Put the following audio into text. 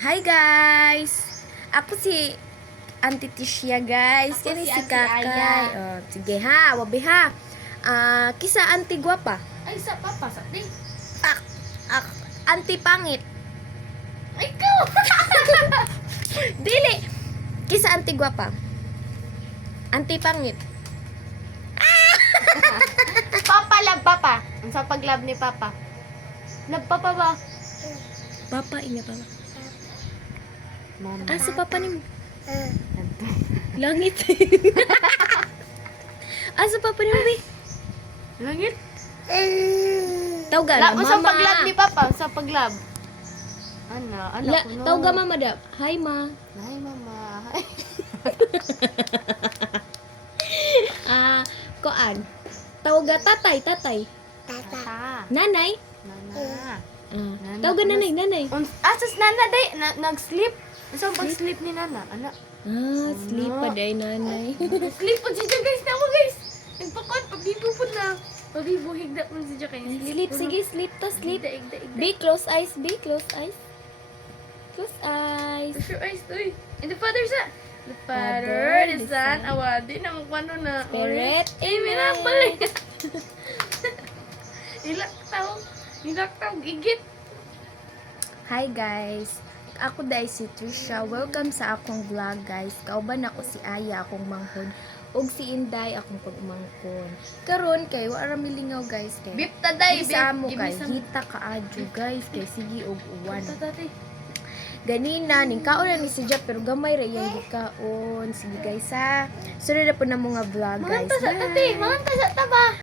Hi guys! Ako si Auntie Tisha guys. Ako Kani si si Auntie Kakay. Aya. Oh, sige ha, wabi ha. Kisa Auntie Guwapa. Ay, sa papa, sa di. Ak, Auntie Pangit. Ay, ikaw! Dili! Kisa Auntie Guwapa. Auntie Pangit. Papa, love papa. Ang sa pag-love ni papa. Love papa ba? Papa, inga papa. Mama. Asa papa ni mo? Langit. Asa papa ni mo, be? Langit? Tawga na, Love mo sa mama. pag-love ni papa. Sa pag-love. Ano ko no. Tawga mama da. Hi ma. Ay, mama. Koan. Tawga tatay. Tata. Nanay. Nana. Tawga nanay. Asas nana day. Nag-sleep. Saan pag-sleep ni nana? Ana. Sleep pa day nanay. Sleep po siya guys. Nawa guys. Nagpakot. Pabibo po na. Pabibo. Higda po siya kayo. Sleep, sige, sleep ta, sleep. Igda. Be close eyes, Close eyes. Close your eyes, uy. And the Father, sa? The Father, the Son, awadi na magkwano na. Spirit, Eh, miracle eh. Ilak tao, gigit. Hi guys. Ako dai si Trisha. Welcome sa akong vlog guys. Kauban ako si Aya, akong manghod. Og si Inday, akong pagmangkon. Karon kay wala milingaw guys kay. Bip taday, Bisa mo Give kay me some. hita kaadyo guys kay sige og uwan. Tatay. Ganina, ning kaon na ni si Jap, pero gamay ra iyang gikaon. Sige guys ha. Sunod na po na mga vlog guys. Manganta sa tatay, manganta sa taba.